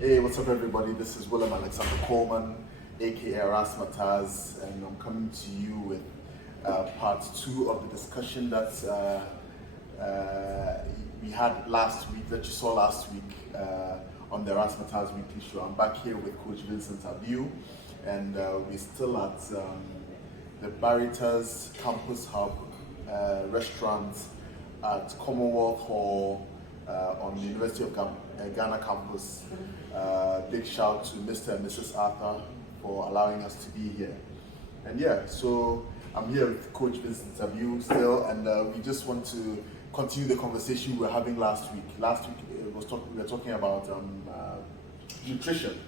Hey, what's up, everybody? This is Willem Alexander Coleman, aka Rasmataz, and I'm coming to you with part 2 of the discussion that we had last week, that you saw last week on the Rasmataz Weekly Show. I'm back here with Coach Vincent Abiwu, and we're still at the Regulators Campus Hub restaurant at Commonwealth Hall on the University of Ghana campus. Big shout to Mr. and Mrs. Arthur for allowing us to be here. And yeah, so I'm here with Coach Vincent Abiwu still, and we just want to continue the conversation we were having last week. Last week we were talking about nutrition,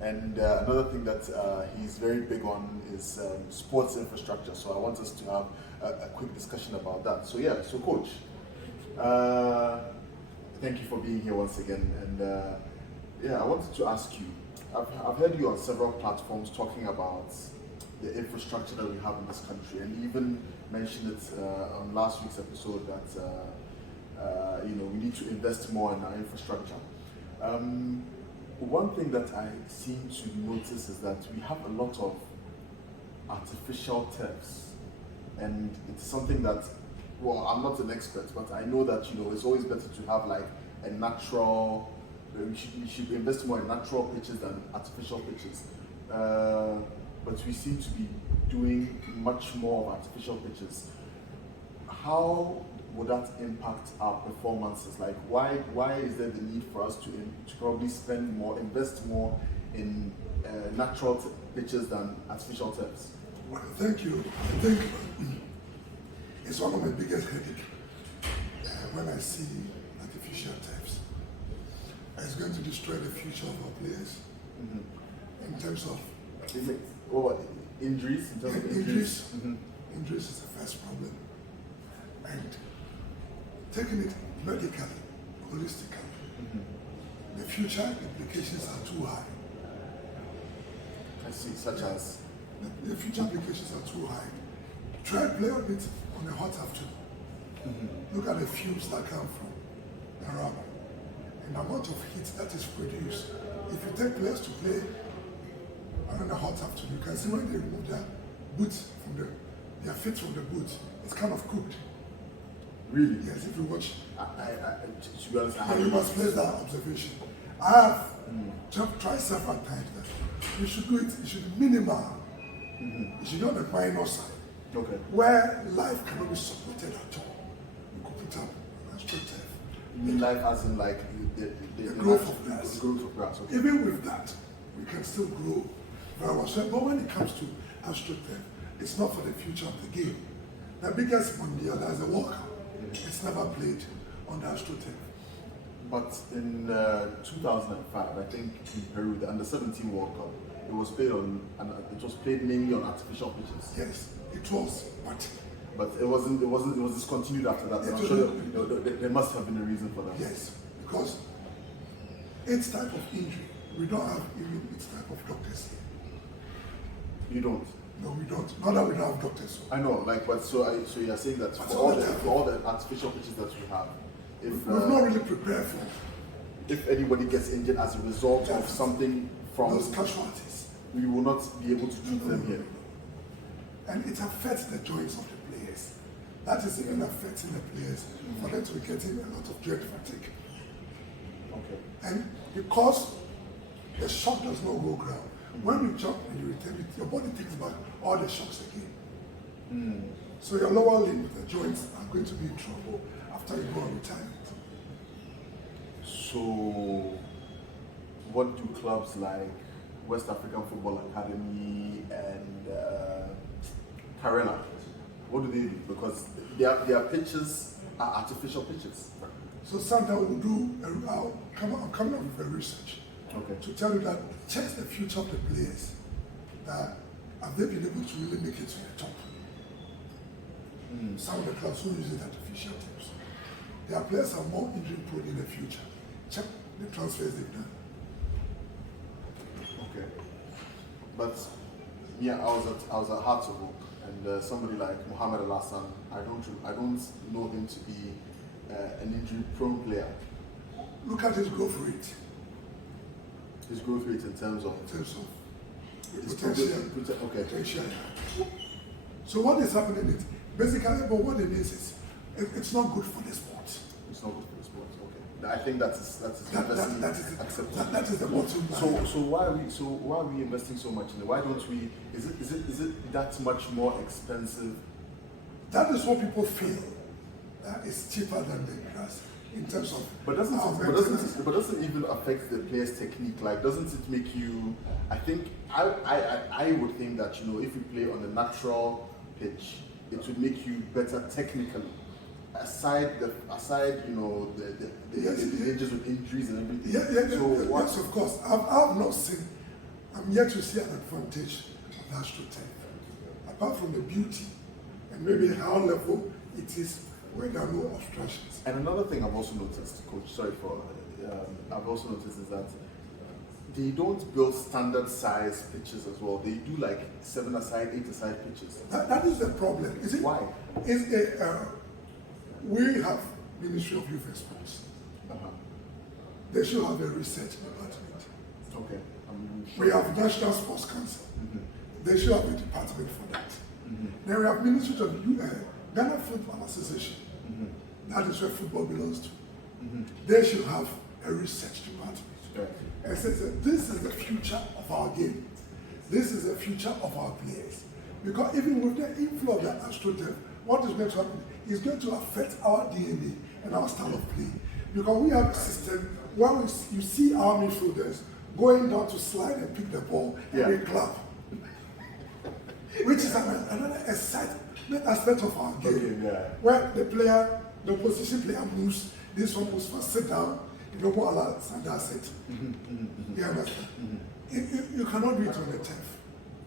and another thing that he's very big on is sports infrastructure. So I want us to have a quick discussion about that. So yeah, so Coach, thank you for being here once again. And yeah, I wanted to ask you, I've heard you on several platforms talking about the infrastructure that we have in this country, and even mentioned it on last week's episode that we need to invest more in our infrastructure. One thing that I seem to notice is that we have a lot of artificial turfs, and it's something that, well, I'm not an expert, but I know that it's always better to have like a natural. We should invest more in natural pitches than artificial pitches. But we seem to be doing much more of artificial pitches. How would that impact our performances? Like, why is there the need for us to probably invest more in natural pitches than artificial turfs? Well, thank you. I think it's one of my biggest headaches when I see artificial turfs. It's going to destroy the future of our players in terms of injuries. In terms of injuries. Injuries is the first problem, and taking it medically, holistically, the future implications are too high. I see, such as the future implications are too high. Try and play on it on a hot afternoon. Look at the fumes that come from the rubber and the amount of heat that is produced. If you take players to play on a hot afternoon, you can see when they remove their boots their feet from the boots, it's kind of cooked. Really? Yes, if you watch. To be honest, you must place that observation. I have tried several times that you should do it, it should be minimal. It should be on the minor side. Okay. Where life cannot be supported at all. You could put up an astroturf. You mean life as in like the growth of grass. The growth of grass, okay. Even with that, we can still grow very well. But when it comes to astroturf, it's not for the future of the game. The biggest mondial as a World Cup, it's never played on the astroturf. But in 2005, I think in Peru, the Under-17 World Cup, it was played mainly on artificial pitches. Yes, it was, but it was discontinued after that. I'm sure there must have been a reason for that. Yes, because its type of injury, we don't have even its type of doctors here. You don't? No, we don't. Not that we don't have doctors. I know, so you're saying that for all the artificial pitches that we have, we're not really prepared for. If anybody gets injured as a result of something from those casualties, we will not be able to treat them here. And it affects the joints of the players. That is even affecting the players for them to be getting a lot of joint fatigue. Okay. And because the shock does not go ground, when you jump and you return it, your body takes back all the shocks again. So your lower limb, the joints are going to be in trouble after you go on retirement. So what do clubs like West African Football Academy and Karela, what do they do? Because their pitches are artificial pitches. So sometimes we'll do, I'm coming up with a research to tell you that check the future of the players, that have they been able to really make it to the top? Some of the clubs who use artificial tips, their players are more injury prone in the future. Check the transfers they've done. Okay. But yeah, I was at Hartlepool, and somebody like Mohamed Al Hassan, I don't know him to be an injury prone player. Look at his growth rate. His growth rate in terms of potential. Okay. Potential. So what is happening is basically, but what it means is it's not good for the sport. It's not good for the sport. Okay. I think that is acceptable. That is the bottom line. So why are we investing so much in it? Why don't we? Is it that much more expensive? That is what people feel. That is cheaper than the grass in terms of. But doesn't it even affect the player's technique? Like, doesn't it make you? I think I would think that, you know, if you play on a natural pitch, it would make you better technically. Aside you know the dangers with injuries and everything. Yes, of course. I've not seen. I'm yet to see an advantage of AstroTurf, apart from the beauty and maybe how level it is where there are no obstructions. And another thing I've also noticed, Coach, I've also noticed is that they don't build standard size pitches as well. They do like 7-a-side, 8-a-side pitches. That is the problem. Is it? Why? We have Ministry of Youth and Sports. They should have a research department. Okay. We have National Sports Council. They should have a department for that. Then we have Ministry of Ghana Football Association. That is where football belongs to. They should have a research department. And says that this is the future of our game. This is the future of our players. Because even with the inflow of the AstroTurf, what is going to happen is going to affect our DNA and our style of play. Because we have a system where you see our midfielders going down to slide and pick the ball and we clap. Which is another exciting aspect of our game. Where the position player moves, this one moves first, sit down, you don't want to allow, and that's it. You understand? You cannot do it on the turf.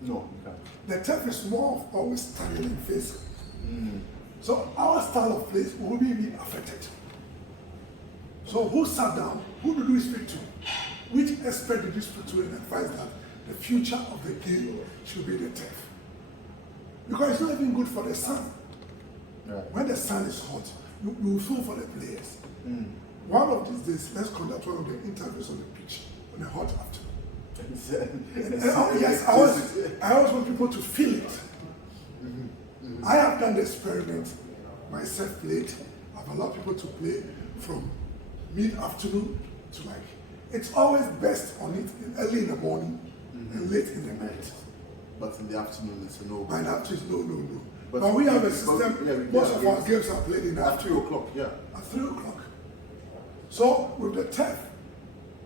No, you can't. The turf is more of always standing and facing. So our style of play will be affected. So who sat down? Who did we speak to? Which expert did we speak to and advise that the future of the game should be the turf? Because it's not even good for the sun. When the sun is hot, you will feel for the players. One of these days, let's conduct one of the interviews on the pitch on a hot afternoon. Yes, I always want people to feel it. I have done the experiment myself. Played. I've allowed people to play from mid-afternoon to it's always best on it early in the morning and late in the night. But in the afternoon, it's a no. By the afternoon, no. But we have a system. Most of our games are played in the afternoon. At 3 o'clock, yeah. At 3 o'clock. So with the turf,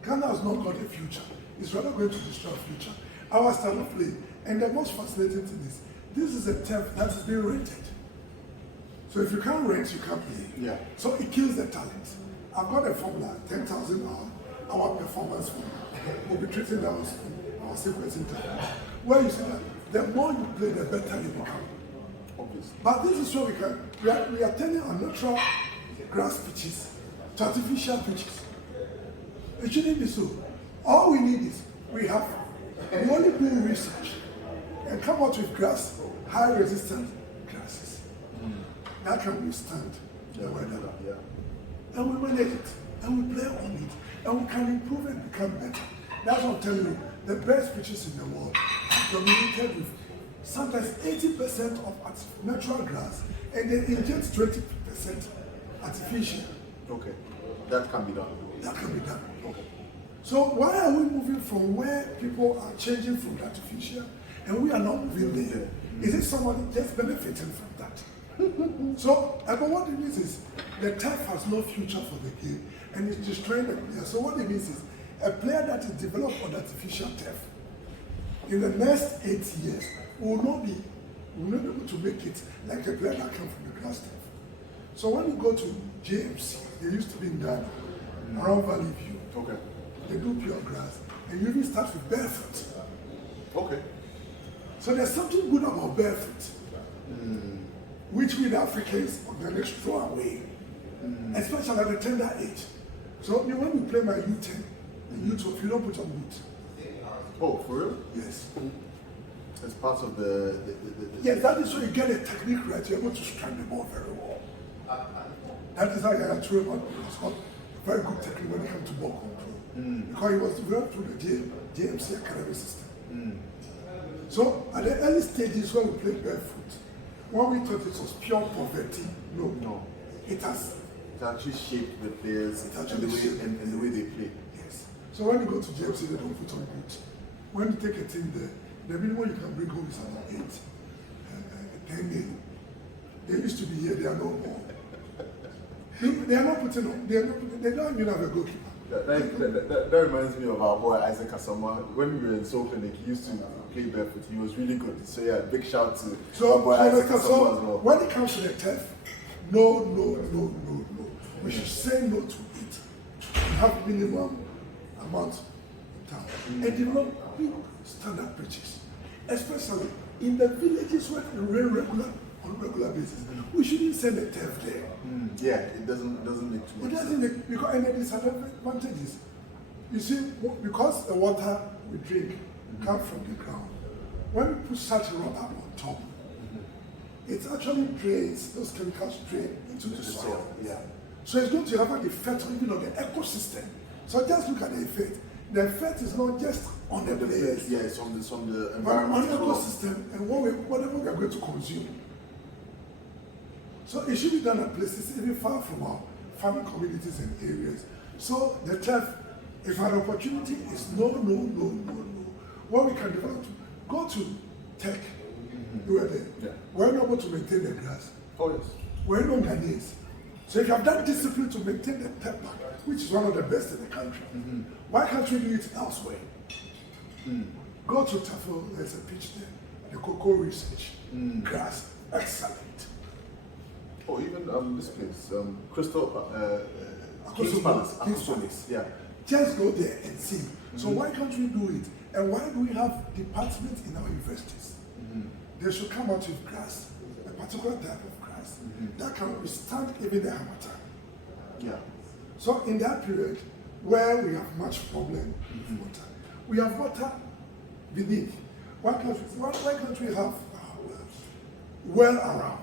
Ghana has not got a future. It's rather going to destroy our future. Our style of play. And the most fascinating thing is, this is a turf that is being rented. So if you can't rent, you can't play. Yeah. So it kills the talent. I've got a formula, 10,000 our performance formula. We'll be treating that as our sequencing time. Where you see that the more you play, the better you become. Obviously. But this is where we are turning our natural grass pitches to artificial pitches. It shouldn't be so. All we need is we only do research and come out with grass, high resistant grasses that can withstand the weather. And we manage it, and we play on it, and we can improve and become better. That's what I'm telling you. The best pitches in the world are dominated with sometimes 80% of natural grass, and they inject 20% artificial. Okay, that can be done. That can be done. Okay. So why are we moving from where people are changing from the artificial and we are not moving there? Is it somebody just benefiting from that? So, but what it means is the turf has no future for the game and it's destroying the player. So what it means is a player that is developed on artificial turf in the next 8 years will not be able to make it like a player that comes from the grass turf. So when you go to JMC, they used to be in Ghana, around Valley View. Okay. They do pure grass, and you even start with barefoot. Okay. So there's something good about barefoot, which we the Africans are going to throw away, especially at a tender age. So when you play my U10 and U12, you don't put on boots. Oh, for real? Yes. It's part of the Yes, that is where you get a technique right. You're able to strike the ball very well. That is how you are true about it. It's got very good technique when it comes to ball control. because it was developed through the JMC academy system. So at the early stages when we played barefoot, when we thought it was pure poverty, no. It actually shaped the players and the way they play. Yes. So when you go to JMC, they don't put on boots. When you take a team there, the minimum you can bring home is about 8, 10 men. They used to be here, they are no more. They are not putting on, they don't even have a goalkeeper. That reminds me of our boy Isaac Asamoah. When we were in Soul Clinic, he used to play barefoot. He was really good. So yeah, big shout to our boy Isaac Asamoah as well. When it comes to the turf, no. We should say no to it. We have minimum amount of time. And develop big standard pitches, especially in the villages where we rain on a regular basis. We shouldn't send a turf there. Yeah, it doesn't make too much sense. It doesn't make, because and the disadvantages. You see, because the water we drink comes from the ground. When we put such rubber on top, it actually drains, those chemicals drain into the soil. Yeah. So it's going to have an effect even on the ecosystem. So just look at the effect. The effect is not just on the players. Yeah, it's on the environment. On the ecosystem and whatever we are going to consume. So it should be done at places even far from our farming communities and areas. So the turf, if an opportunity is no. What we can develop, go to tech. You were there. Yeah. We're not able to maintain the grass. Oh yes. We're not Ghanaians. So if you have that discipline to maintain the turf park, which is one of the best in the country, why can't we do it elsewhere? Go to Tafel, there's a pitch there. The cocoa research, grass, excellent. Oh, even this place, Crystal King's Palace. Yeah. Just go there and see. So why can't we do it? And why do we have departments in our universities? They should come out with grass, a particular type of grass that can withstand even the harmattan. Yeah. So in that period where we have much problem with water, we have water beneath. Why can't we have well around?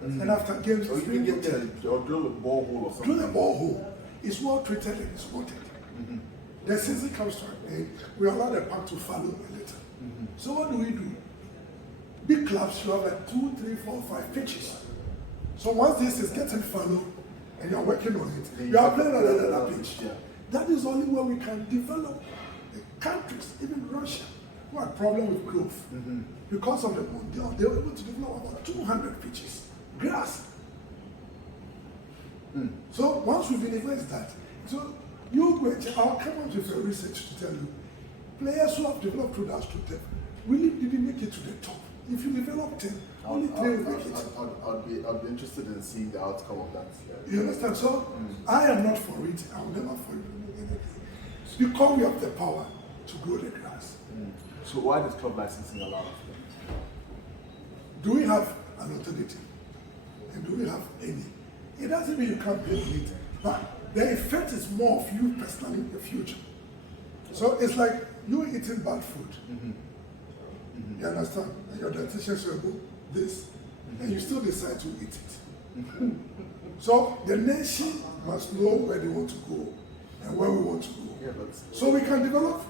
And after games, or you can get there or drill a borehole or something. Drill a borehole. It's well treated and it's watered. The season comes to an end, we allow the park to fallow a little. So what do? Big clubs, you have like 2, 3, 4, 5 pitches. So once this is getting fallow and you're working on it, you are playing on another pitch. Yeah. That is only where we can develop the countries, even Russia, who had problem with growth. Because of the Mondial, they were able to develop about 200 pitches. Grass. So once we minimize that, so I'll come out with a research to tell you, players who have developed through that structure really didn't make it to the top. If you develop 10, only 3 will make it. I'd be interested in seeing the outcome of that. You understand? So I am not for it. I will never for it. Because we have the power to grow the grass. So why does club licensing allow us? Do we have an alternative? And do we have any? It doesn't mean you can't play with it, but the effect is more of you personally in the future. So it's like you eating bad food. You understand? And your dietitian says, "Go this," and you still decide to eat it. So the nation must know where they want to go and where we want to go. Yeah, so we can develop.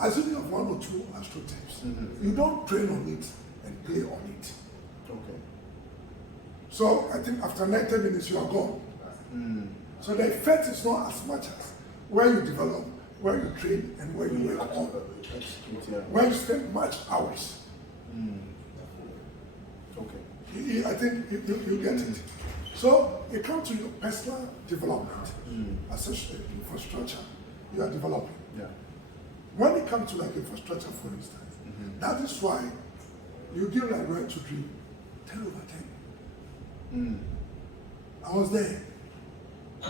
Assuming of 1 or 2 astrotypes, you don't train on it and play on it. Okay. So I think after 90 minutes you are gone. So the effect is not as much as where you develop, where you train, and where you work on. Where you spend much hours. Okay. I think you get it. So it comes to your personal development, associated infrastructure you are developing. Yeah. When it comes to like infrastructure, for instance, that is why you give like right to dream 10 over 10. I was there.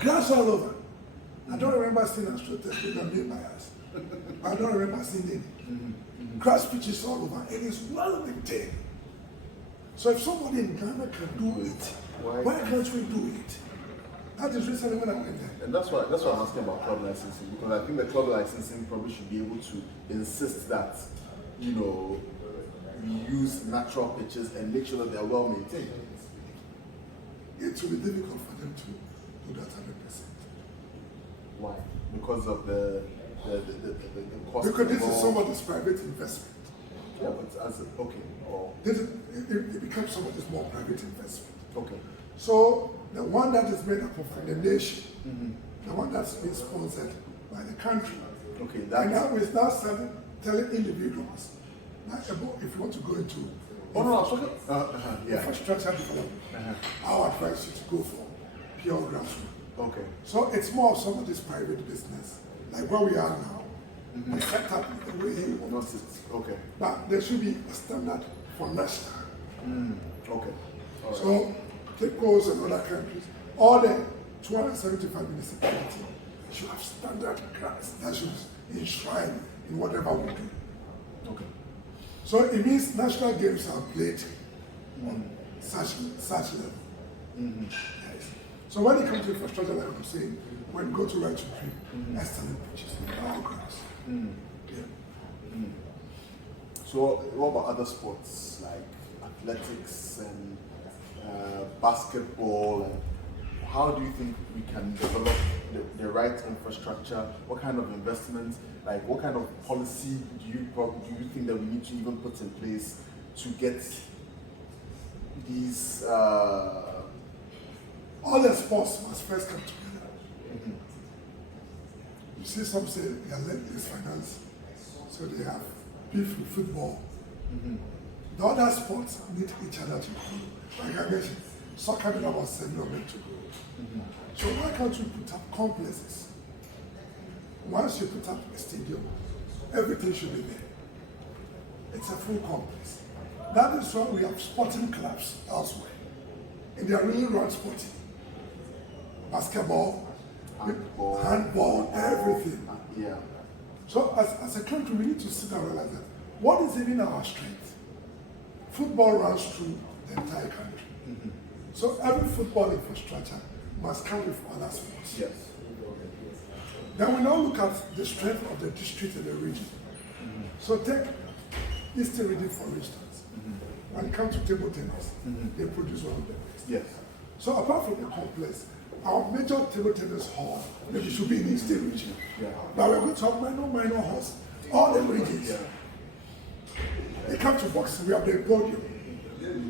Grass all over. I don't remember seeing a straight test with my ass. I don't remember seeing any. Grass pitches all over, and it's well maintained. So if somebody in Ghana can do it, why can't we do it? That is recently when I went there. And that's why I'm asking about club licensing, because I think the club licensing probably should be able to insist that, we use natural pitches and make sure that they're well maintained. It will be difficult for them to do that 100%. Why? Because of the cost. Because this is somebody's private investment. Yeah, but as okay, or It becomes somebody's more private investment. okay. So the one that is made up of the nation, the one that's been sponsored by the country. Okay, And now we start telling individuals, like if you want to go into infrastructure development, I would advise you to go for pure grassroots. Okay. So it's more of somebody's private business, like where we are now. And set up the way he wants it. Okay. But there should be a standard for national. Okay. All right. So Cape Coast and other countries, all the 275 municipalities should have standard grants that should enshrine in whatever we do. Okay. So it means national games are played on such level. Yes. So when it comes to infrastructure, like I'm saying, when you go to right to dream, excellent pitches, all grass. Yeah. So what about other sports like athletics and basketball? And how do you think we can develop the right infrastructure? What kind of investment, like what kind of policy do you think that we need to even put in place to get these all the sports must first come together. You see, some say they are less finance, so they have beef with football. The other sports need each other to grow. Like I mentioned, soccer is about 7 or 8 to grow. So why can't you put up complexes? Once you put up a stadium, everything should be there. It's a full complex. That is why we have sporting clubs elsewhere. And they are really run sporting. Basketball, handball, everything. Yeah. So as a country, we need to sit down and realize that what is even our strength? Football runs through the entire country. So every football infrastructure must come with other sports. Yes. Then we now look at the strength of the district and the region. So take Eastern region for instance. When it comes to table tennis, they produce one of the best. Yes. So apart from the complex, our major table tennis hall maybe should be in the Eastern region. Yeah. But we're going to have minor halls, all the regions. Yeah. They come to boxing, we have the podium.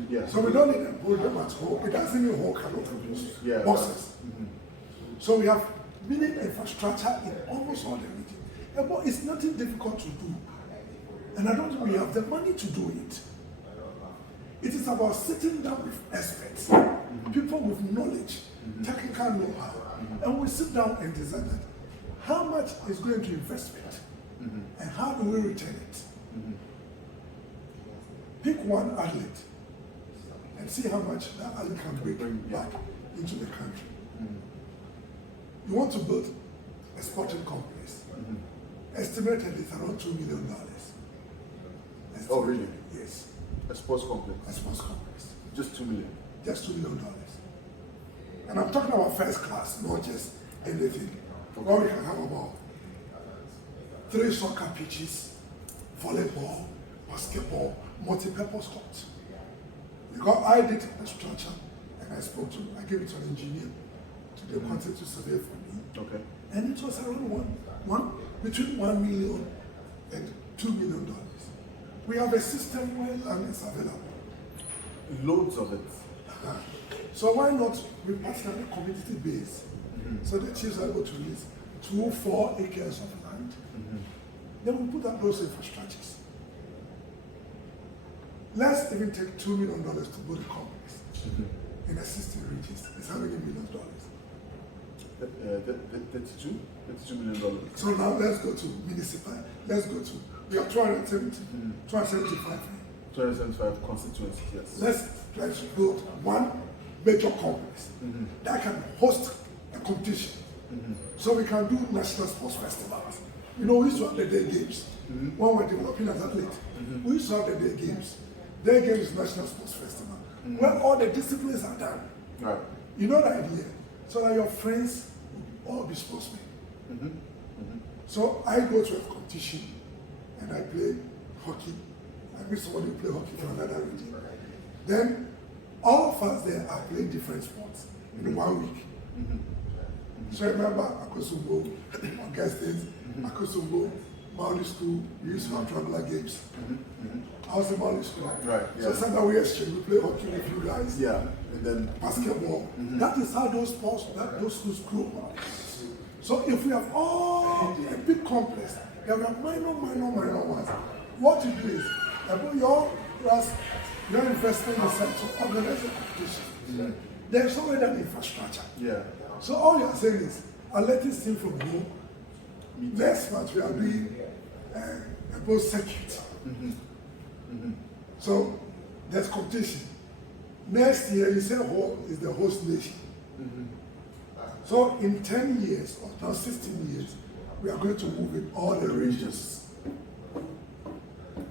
Yeah. So we don't need a podium at home. It doesn't mean home cannot produce boxes. So we have building infrastructure in almost all the regions. But it's nothing difficult to do. And I don't think we have the money to do it. It is about sitting down with experts, people with knowledge, technical know-how, and we sit down and decide that how much is going to investment and how do we return it. Pick one athlete and see how much that athlete can bring back into the country. You want to build a sporting complex. Estimated it's around $2 million. Oh, really? Yes. A sports complex? A sports complex. Just 2 million? Just $2 million. And I'm talking about first class, not just anything. Well, we can have about 3 soccer pitches, volleyball, basketball, multi-purpose courts. Because I did a structure and I gave it to an engineer to do quantity survey for me. Okay. And it was around between $1 million and $2 million. We have a system where land is available. Loads of it. So why not we partner on a community base? So the chiefs are able to release 2-4 acres of land. Then we put up those infrastructures. Let's even take $2 million to build a complex in existing regions. It's how many millions dollars? $32 million. So now let's go to municipal. We have 275. 275 constituencies, yes. Let's try to build one major complex that can host a competition. So we can do national sports festivals. You know, we used to have the day games. When we're developing as athletes, we used to have the day games. Day games is national sports festival. Where all the disciplines are done. Right. You know the idea. So that your friends will all be sportsmen. So I go to a competition and I play hockey. I meet somebody who play hockey from another region. Then all of us there are playing different sports in 1 week. So remember, Akosumbo, Augustine, Akosumbo, Maori School, we used to have traveler games. I was in Maori School. Right. Yeah. So sometimes we exchange, we play hockey with you guys. Yeah. And then Basketball. That is how those sports, those schools grow. So if we have all a big complex, you have minor ones. What you do is, your investment is to organize a competition. There's already an infrastructure. yeah. So all you're saying is, athletics team from home, next month we are doing a boat circuit. So there's competition. Next year, you say home is the host nation. So in 10 years, or now 16 years, we are going to move in all the regions.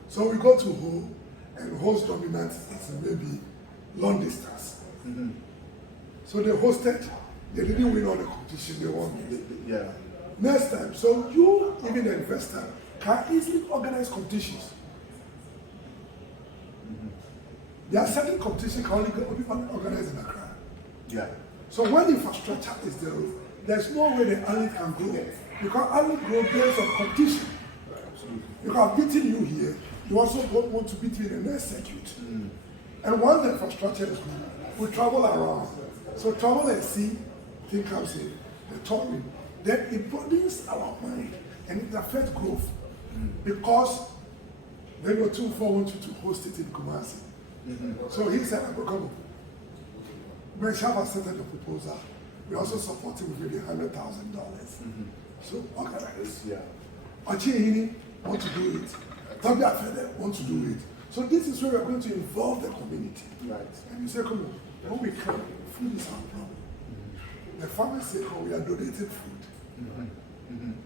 So we go to home, and host dominant is maybe long distance. So they hosted, they didn't win all the competition, they won. Yeah. Next time, so you, even the investor, can easily organize competitions. There are certain competitions can only be organized in Accra. Yeah. So when infrastructure is there, there's no way the athlete can grow. Because athlete grow based on competition. Because I've beaten you here, you also want to beat me in the next circuit. And once the infrastructure is good, we travel around. So travel and see, thing comes in, the touring. Then it broadens our mind and it affects growth. Because then your 2-4 want you to host it in Kumasi. So he said, come on. We have accepted the proposal. We also support him with maybe $100,000. So organize. Yeah. Achihini want to do it. Tabi Afede want to do it. So this is where we are going to involve the community. Right. And you say, come on, when we come, food is our problem. The farmers say, oh, we are donating food.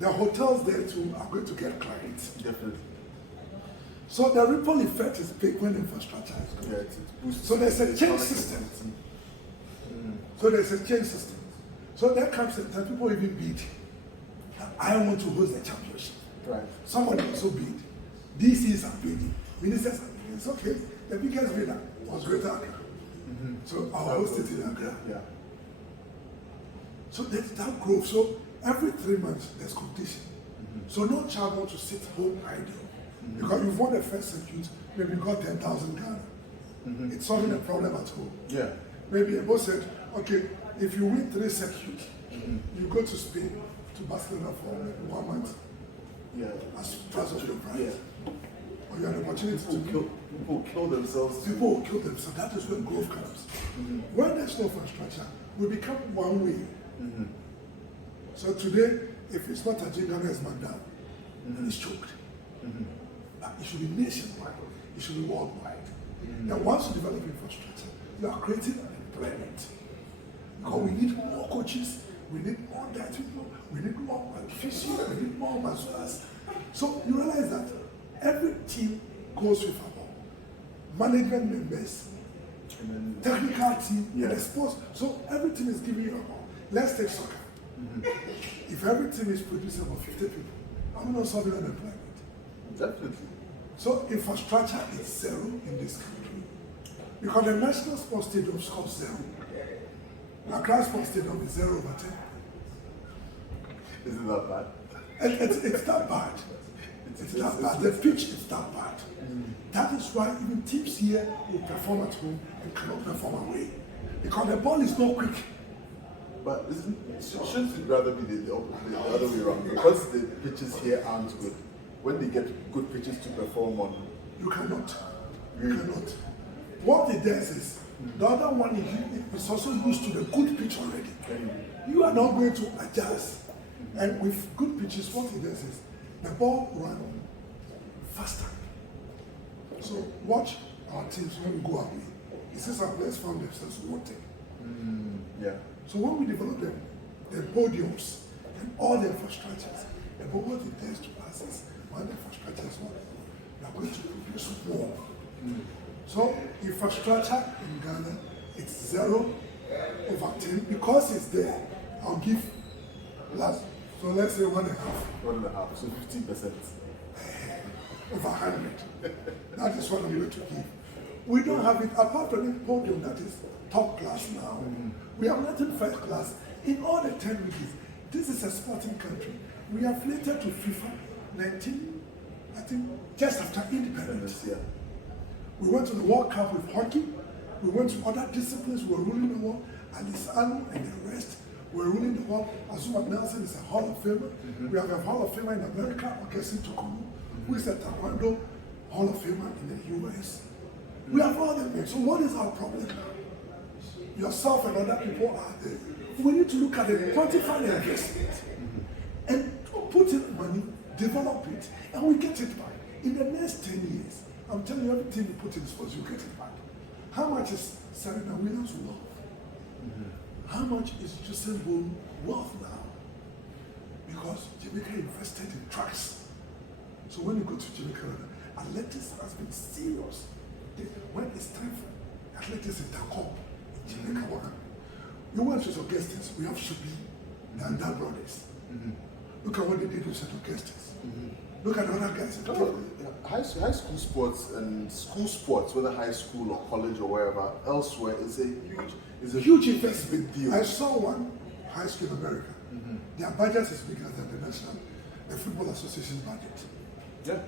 The hotels there too are going to get clients. Definitely. So the ripple effect is big when infrastructure is good. Yeah, it boosts. So there's a change system. So there's a change system. So there comes a time people even bid. I want to host the championship. Right. Somebody also bid. DCs are bidding. Ministers are bidding. It's okay. The biggest bidder was Greater Accra. So I'll host it in Accra. Yeah. So there's that growth. So every 3 months there's competition. So no child wants to sit home idle. Because you've won the first circuit, maybe you got 10,000 Ghana. It's solving a problem at home. Yeah. Maybe a boss said, okay, if you win 3 circuits, you go to Spain, to Barcelona for maybe 1 month. Yeah. As part of your prize. Yeah. Or you have an opportunity People kill themselves. People will kill themselves. That is when growth comes. When there's no infrastructure, we become one way. So today, if it's not a Ghana, it's McDowell. It's choked. But it should be nationwide. It should be worldwide. And once you develop infrastructure, you are creating an employment. Because we need more coaches, we need more diet people, we need more physio, we need more masseurs. So you realize that every team goes with our management members, technical team, and the sports. So every team is giving you a ball. Let's take soccer. If every team is producing about 50 people, I'm not solving unemployment. Definitely. So infrastructure is zero in this country. Because the national sports stadium scores 0. Accra Sports Stadium is 0/10. Isn't that bad? It's that bad. It's that bad. The pitch is that bad. That is why even teams here will perform at home and cannot perform away. Because the ball is not quick. But shouldn't it rather be the other way around? Because the pitches here aren't good. When they get good pitches to perform on, you cannot. You cannot. What it does is, the other one is also used to the good pitch already. You are not going to adjust. And with good pitches, what it does is, the ball runs faster. So watch our teams when we go away. It says our players found themselves wanting. yeah. So when we develop them, the podiums and all the infrastructures, the what it does to us is, when the infrastructure is one, we are going to produce more. So infrastructure in Ghana, it's 0/10. Because it's there, I'll give last. So let's say 1.5. 1.5, so 15%. Over 100. That is what I'm going to give. We don't have it apart from the podium that is top class now. We have nothing first class. In all the 10 regions, This is a sporting country. We are affiliated to FIFA 19, I think, just after independence. Yeah. We went to the World Cup with hockey. We went to other disciplines. We were ruling the world. Alisanu and the rest were ruling the world. Azuma Nelson is a Hall of Famer. We have a Hall of Famer in America, Okesi Tokulu, who is a Taekwondo Hall of Famer in the US. We have all them men. So what is our problem now? Yourself and other people are there. We need to look at it, quantify the investment, and put in money, develop it, and we get it back. In the next 10 years, I'm telling you, everything we put in sports, you get it back. How much is Serena Williams' wealth? How much is Usain Bolt wealth now? Because Jamaica invested in tracks. So when you go to Jamaica, athletics has been serious. When it's time for athletics in Takom, in Jamaica, you want to Augustus, we have Shubi and that brothers. Look at what they did with Augustus. Look at other guys. High school sports and school sports, whether high school or college or wherever elsewhere, is a huge investment. Big deal. I saw one high school in America. Their budget is bigger than the Football Association's budget. Yeah,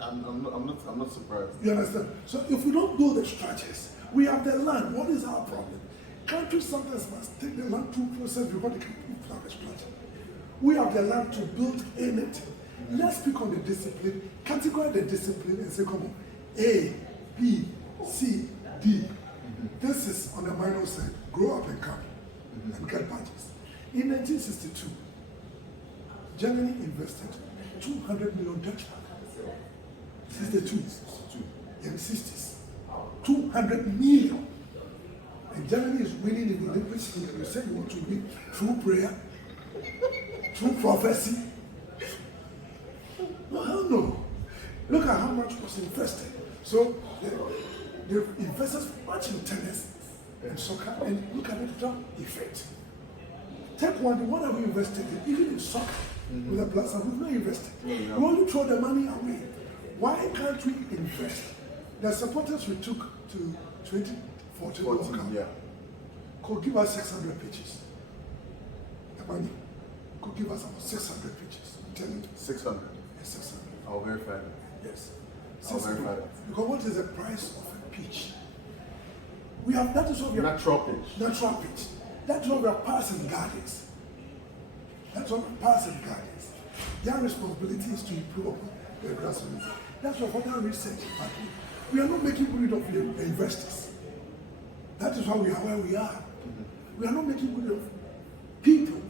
I'm not surprised. You understand? So if we don't build the structures, we have the land. What is our problem? Countries sometimes must take the land to process before they can put the structure. We have the land to build anything. Let's pick on the discipline, categorize the discipline and say, come on, A, B, C, D. This is on the minor side. Grow up and come and get badges. In 1962, Germany invested 200 million Dutch francs. 62. In the 60s. 200 million. And Germany is winning in the Olympics. You say you want to win through prayer, through prophecy. No, hell no. Look at how much was invested. So they've invested much in tennis and soccer, and look at the drop effect. Take what have we invested in? Even in soccer, with the plus, we've not invested. We only throw the money away. Why can't we invest? The supporters we took to 2014 World Cup could give us 600 pitches. The money could give us about 600 pitches. I'm telling you. 600? Yes, 600. I'll verify that. Yes. I'll verify that. Because what is the price of a pitch? We have, that is what we have. Natural pitch. Natural pitch. That's what we are passing gardens. That's what we are passing gardens. Their responsibility is to improve the grassroots. That's what other research is happening. We are not making good of the investors. That is why we are where we are. We are not making good of people.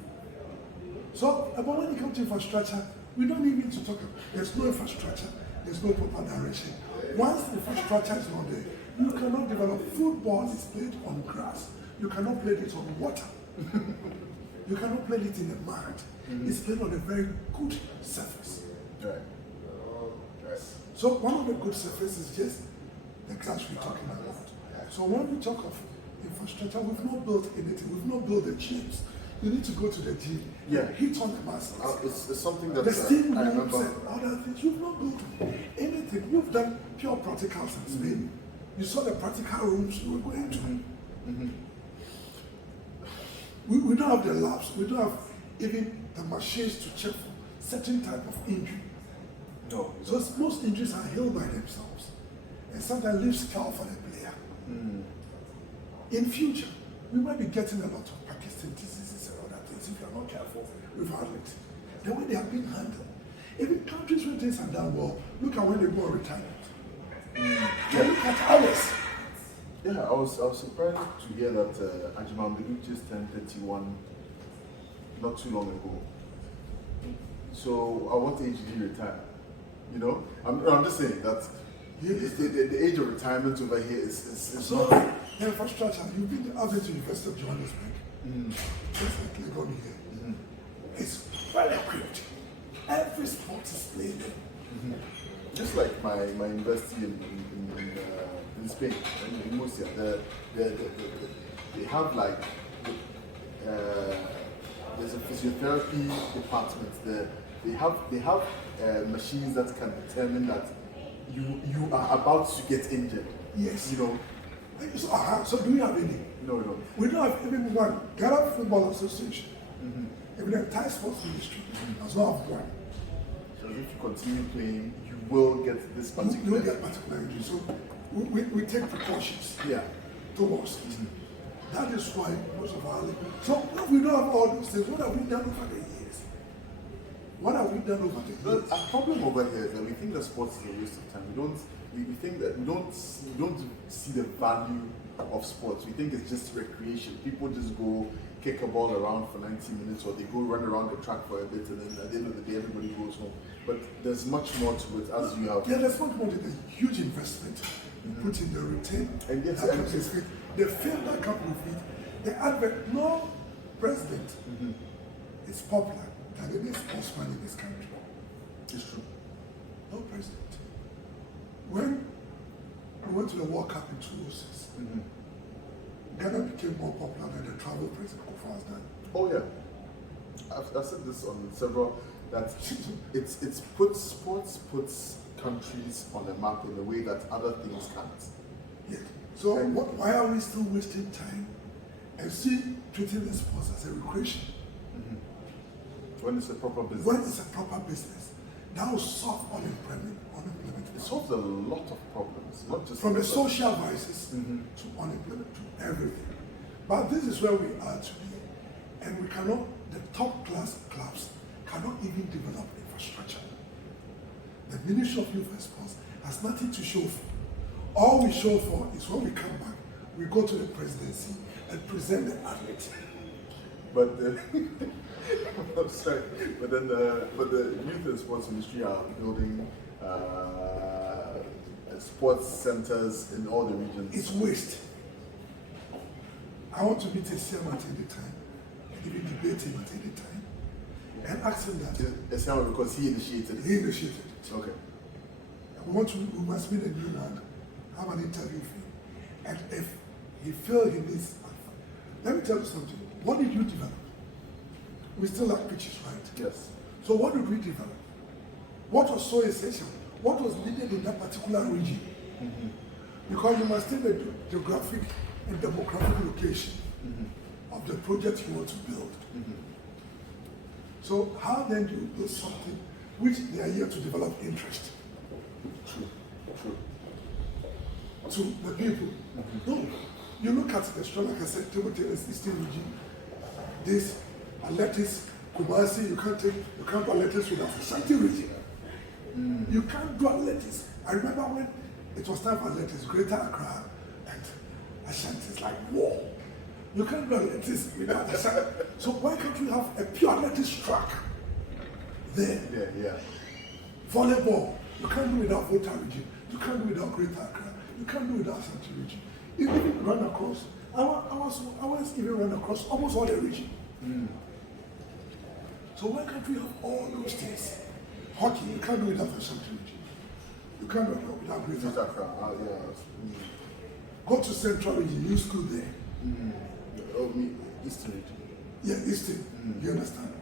So, but when it comes to infrastructure, we don't even need to talk about, there's no infrastructure, there's no proper direction. Once the infrastructure is not there, you cannot develop. Football is played on grass. You cannot play it on water. You cannot play it in the mud. It's played on a very good surface. Right. So one of the good surfaces is just the grass we're talking about. So when we talk of infrastructure, we've not built anything. We've not built the gyms. You need to go to the gym. Hit on the muscles. It's something that the steam I rooms remember. and other things. You've not built anything. You've done pure practicals in Spain. You saw the practical rooms you were going to. We don't have the labs. We don't have even the machines to check for certain type of injury. No. So most injuries are healed by themselves. And sometimes leave scar for the player. In future, we might be getting a lot of Parkinson's diseases and other things if you are not careful with athletes. The way they have been handled. Even countries where things are done well, look at when they go on retirement. Look at ours. Yeah, I was surprised to hear that Ajiman just turned 31 not too long ago. So, at what age did he retire? You know, I'm just saying that the age of retirement over here is so not. The infrastructure. You've been the average University of Johannesburg. Just like Legon here. It's well equipped. Every sport is played there. Just like my university in Spain, in Murcia, they have like there's a physiotherapy department there. They have machines that can determine that you are about to get injured. Yes. You know. So do we have any? No. We don't have even one. Ghana Football Association Even the entire sports ministry does not have one. So if you continue playing, you will get this particular. You will get particular injury. So we take precautions towards it. That is why most of our so if we don't have all those things, what have we done over the years? What have we done over the years? Our problem over here is that we think that sports is a waste of time. We think that we don't see the value of sports. We think it's just recreation. People just go kick a ball around for 90 minutes, or they go run around the track for a bit, and then at the end of the day, everybody goes home. But there's much more to it, as you have. Yeah, there's much more to it. There's huge investment. Put in the return. And yes, the film that comes with it, the advert, no president is popular than any sportsman in this country. It's true. No president. When we went to the World Cup in 2006, Ghana became more popular than the travel president Kofi has done. Oh yeah, I've said this on several, that sports puts countries on the map in a way that other things can't. Yeah. So why are we still wasting time and still treating the sports as a recreation? When it's a proper business. When it's a proper business, that will solve unemployment. It solves a lot of problems, not just from the social vices to unemployment to everything. But this is where we are today, and we cannot. The top class clubs cannot even develop infrastructure. The Ministry of Youth and Sports has nothing to show for. All we show for is when we come back, we go to the presidency and present the athlete. But I'm sorry, but the Youth and Sports Ministry are building sports centers in all the regions. It's waste. I want to meet a chairman at any time, and even debate him at any time, and ask him that. A chairman because he initiated it. He initiated it. Okay. We must meet a new one, have an interview with him, and if he feels he needs, let me tell you something. What did you develop? We still have pitches, right? Yes. So what did we develop? What was so essential? What was needed in that particular region? Because you must take the geographic and demographic location of the project you want to build. So how then do you build something which they are here to develop interest? True. To the people. No. You look at the strong, like I said, table tennis, Eastern region, this athletics, Kumasi, you can't do athletics without Ashanti region. You can't do athletics. I remember when it was time for athletics, Greater Accra and Ashanti is like war. You can't do athletics without Ashanti. So why can't we have a pure athletics track there? Yeah. Volleyball, you can't do without Volta region. You can't do without Greater Accra. You can't do without Ashanti region. You even run across, I was even run across almost all the region. So why can't we have all those things? Hockey, you can't do without Ashanti region. You can't do it without Greater Accra. Go to Central region, you school there. Eastern region. Yeah, Eastern. You understand?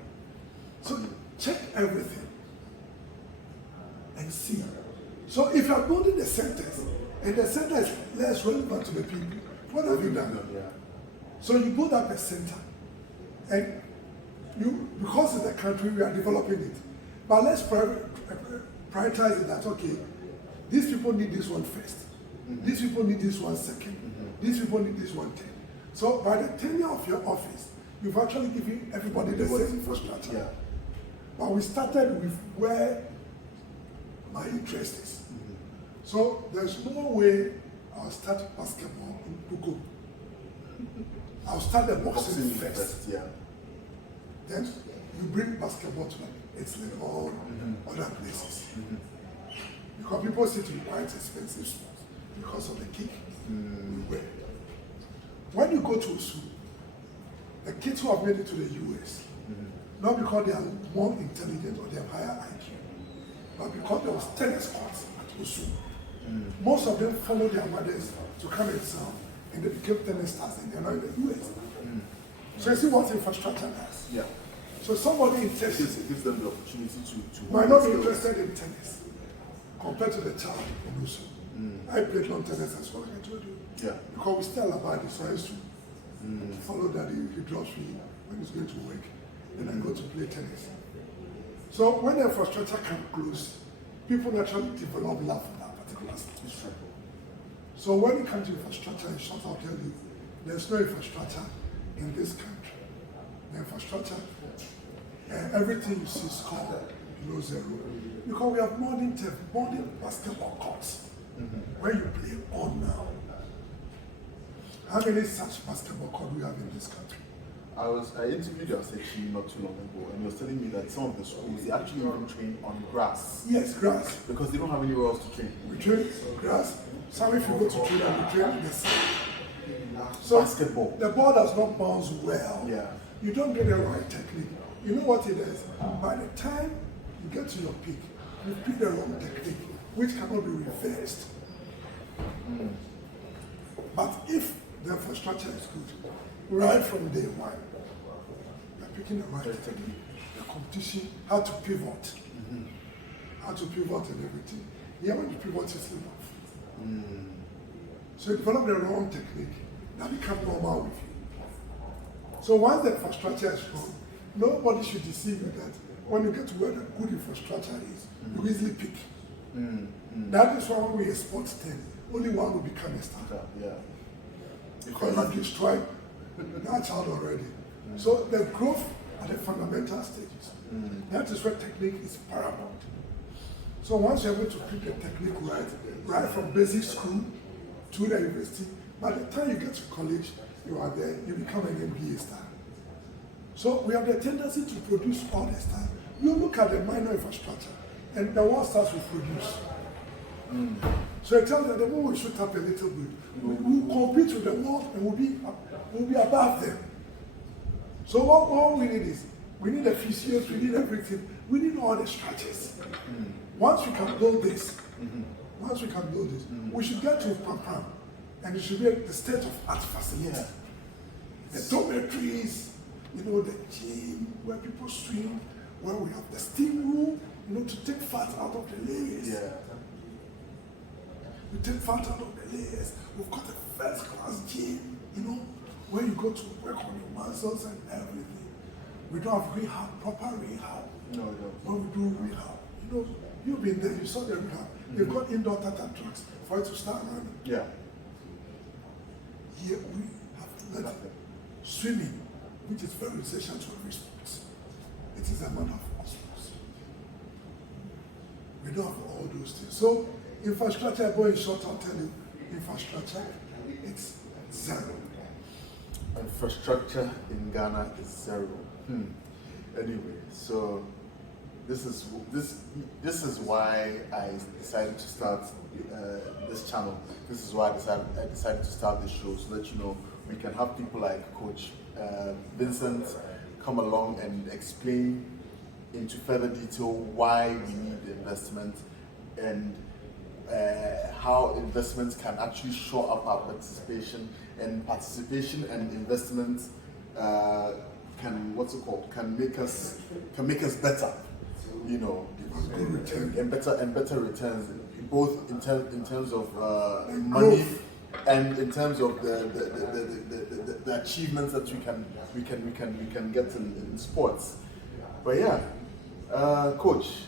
So check everything and see. So if you are building the centers, and the center is less relevant to the people, what have you done? So you build up a center, and because it's a country, we are developing it. But let's prioritize it that, okay, these people need this one first. These people need this one second. These people need this one third. So by the tenure of your office, you've actually given everybody the same infrastructure. Yeah. But we started with where my interest is. So there's no way I'll start basketball in Buko. I'll start the boxing first. Yeah. Then you bring basketball to its level, other places. Because people see to be quite expensive sports because of the kick we wear. When you go to Usu, the kids who have made it to the US, not because they are more intelligent or they have higher IQ, but because there was tennis courts at Usu. Most of them followed their mothers to come and sell, and they became tennis stars, and they're now in the US. So you see what infrastructure does. Yeah. So somebody in Texas gives them the opportunity to might not be interested in tennis compared to the child in Usu. I played long tennis as well, like I told you. Yeah. Because we still about it, so I used to follow that he drops me when he's going to work. then I go to play tennis. So when the infrastructure can close, people naturally develop love for that particular situation. So when it comes to infrastructure, in short, I'll tell you, there's no infrastructure in this country. The infrastructure, everything you see is called below zero. Because we have modern basketball courts where you play on now. How many such basketball courts we have in this country? I interviewed your section not too long ago, and you were telling me that some of the schools, they actually even train on grass. Yes, grass. Because they don't have anywhere else to train. We train grass. Some if you go to train, we train in the sun. So basketball. The ball does not bounce well. Yeah. You don't get the right technique. You know what it is? By the time you get to your peak, you pick the wrong technique, which cannot be reversed. But if the infrastructure is good, right from day one, you're picking the right technique. The competition, how to pivot. How to pivot and everything. Yeah, when you pivot, you slip off. So you develop the wrong technique, that becomes normal with you. So once the infrastructure is strong, nobody should deceive you that when you get to where the good infrastructure is, you easily pick. That is why when we export 10, only one will become a star. Yeah. Because you destroy that child already. So the growth at the fundamental stages, that is where technique is paramount. So once you're able to pick the technique right from basic school to the university, by the time you get to college, you are there, you become an MBA star. So we have the tendency to produce all the stars. You look at the minor infrastructure, and the world starts with produce. So it tells that the moment we shoot up a little bit, we will compete with the world and we'll be above them. So what we need is, we need the physios, we need everything, we need all the structures. Once we can build this, we should get to Pam, and it should be the state of art facility. The dormitories, the gym where people swim, where we have the steam room, to take fat out of the layers. We take fat out of the layers. We've got a first class gym, where you go to work on your muscles and everything. We don't have rehab, proper rehab. No. When we do rehab, you've been there, you saw the rehab. They've got indoor tata tracks for it to start running. Yeah. Here we have let swimming, which is very essential to every sport. It is a matter of all sports. We don't have all those things. So infrastructure, boy, in short, I'll tell you, infrastructure, it's zero. Infrastructure in Ghana is zero. Anyway, so this is why I decided to start this channel. This is why I decided to start this show, so that we can have people like Coach Vincent come along and explain into further detail why we need the investment and how investments can actually show up our participation and investment can make us better, and better returns, both in terms of money and in terms of the achievements that we can get in sports. But yeah, Coach,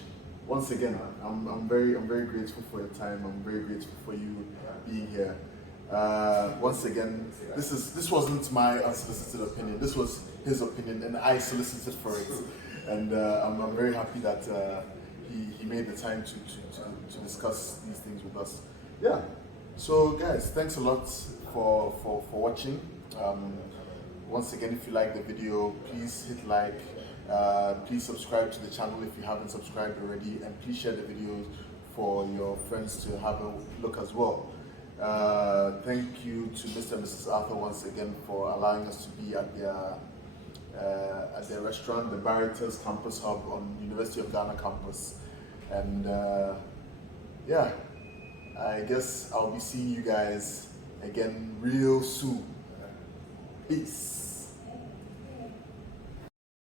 once again, I'm very grateful for your time. I'm very grateful for you being here. Once again, this wasn't my unsolicited opinion. This was his opinion, and I solicited for it. And I'm very happy that he made the time to discuss these things with us. Yeah. So guys, thanks a lot for watching. Once again, if you like the video, please hit like. Please subscribe to the channel if you haven't subscribed already, and please share the videos for your friends to have a look as well. Thank you to Mr. and Mrs. Arthur once again for allowing us to be at their restaurant, the Regulators Campus Hub on University of Ghana campus. And yeah, I guess I'll be seeing you guys again real soon. Peace.